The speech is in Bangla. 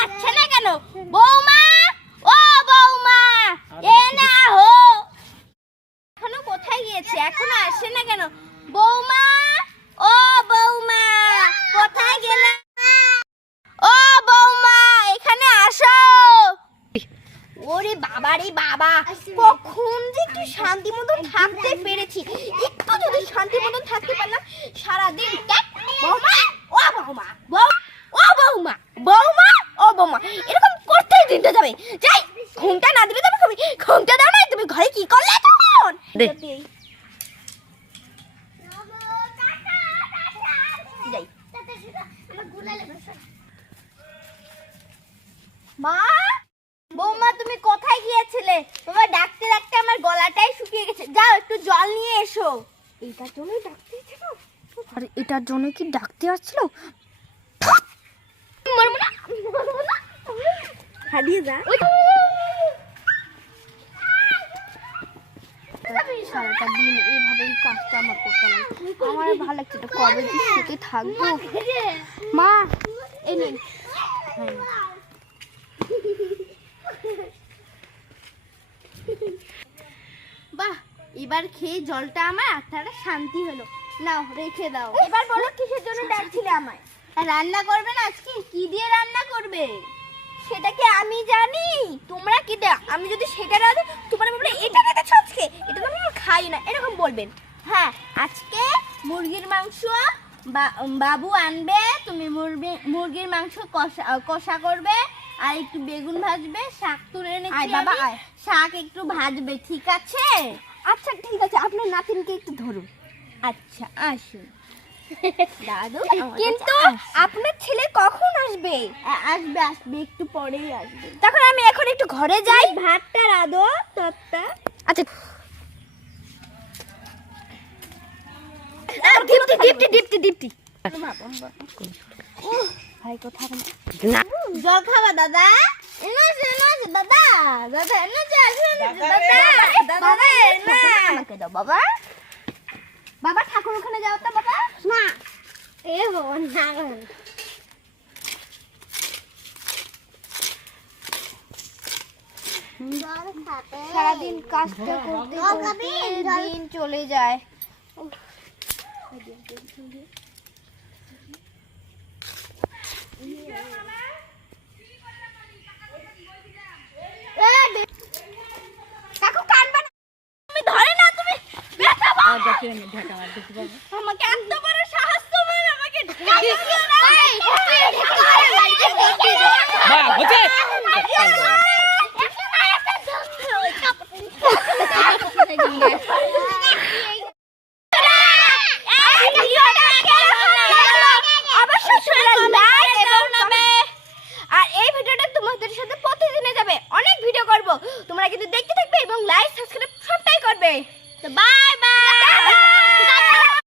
আসছে না কেন? বৌমা ও বৌমা এ না হো। এখনও কোথায় গিয়েছে? এখনও আসছে না কেন? বৌমা ও বৌমা কোথায় গেলে? ও বৌমা এখানে আসো। ওরে বাবা রে বাবা কখন যে একটু শান্তি মতন থাকতে পেরেছি। একটু যদি শান্তি মতন থাকতে পারলাম সারাদিন ক্যাট, বৌমা ও বৌমা বৌ- ও বৌমা বৌমা ও বৌমা এরকম করতেই যাবে। যাই ঘুমটা না দিলে তুমি তুমি ঘুমটা দাও না তুমি ঘরে কি করলে তখন মা বৌমা তুমি কোথায় গিয়েছিলে? তোমার ডাকতে ডাকতে আমার গলাটাই শুকিয়ে গেছে। যাও একটু জল নিয়ে এসো। এইটার জন্যই ডাকতে ছিল আর এটার জন্য কি ডাকতে আসছিল? মরবো না মরবো না। হারিয়ে যা। সারাটা দিন এইভাবেই কাজটা আমার করতে লাগে আমার ভালো লাগছে কবে থাকব। মা এই নিন হ্যাঁ। বাহ এবার খেয়ে জলটা আমার আত্মাটা শান্তি হলো। নাও রেখে দাও। এবার বলো কিসের জন্য ডাকছিলে আমায়? রান্না করবে না আজকে? কি দিয়ে রান্না করবে? সেটা কি আমি জানি? তোমরা কি আমি যদি সেটা না তোমরা বলবে এটা রেখেছো আজকে এটা তো আমি খাই না। এরকম বলবেন। হ্যাঁ আজকে মুরগির মাংস বা- বাবু আনবে তুমি মুরগি মুরগির মাংস কষা কষা করবে আর একটু বেগুন ভাজবে শাক তুলে এনেছি বাবা, শাক একটু ভাজবে ঠিক আছে? আচ্ছা ঠিক আছে আপনার নাতিনকে একটু ধরুন। আচ্ছা আসুন। দাদু কিন্তু আপনার ছেলে কখন আসবে? আসবে আসবে একটু পরেই আসবে। তখন আমি এখন একটু ঘরে যাই। ভাতটা রাধো তত্তা আচ্ছা। দীপ্তি দীপ্তি দীপ্তি দীপ্তি। ভাই কথা না জল খাবা দাদা? এনেছে এনেছে দাদা। দাদা এনেছে আসুন। দাদা দাদা না আমাকে দাও বাবা। বাবা ঠাকুর ওখানে যাও তো বাবা। না। এ না সারাদিন কাজটা করতে করতে দিন চলে যায়। কাকু কানবা না তুমি ধরে না তুমি ব্যথা পাও আমাকে এত বড় সাহস তোমার আমাকে আর এই ভিডিওটা তোমাদের সাথে প্রতিদিনে যাবে অনেক ভিডিও করব তোমরা কিন্তু দেখতে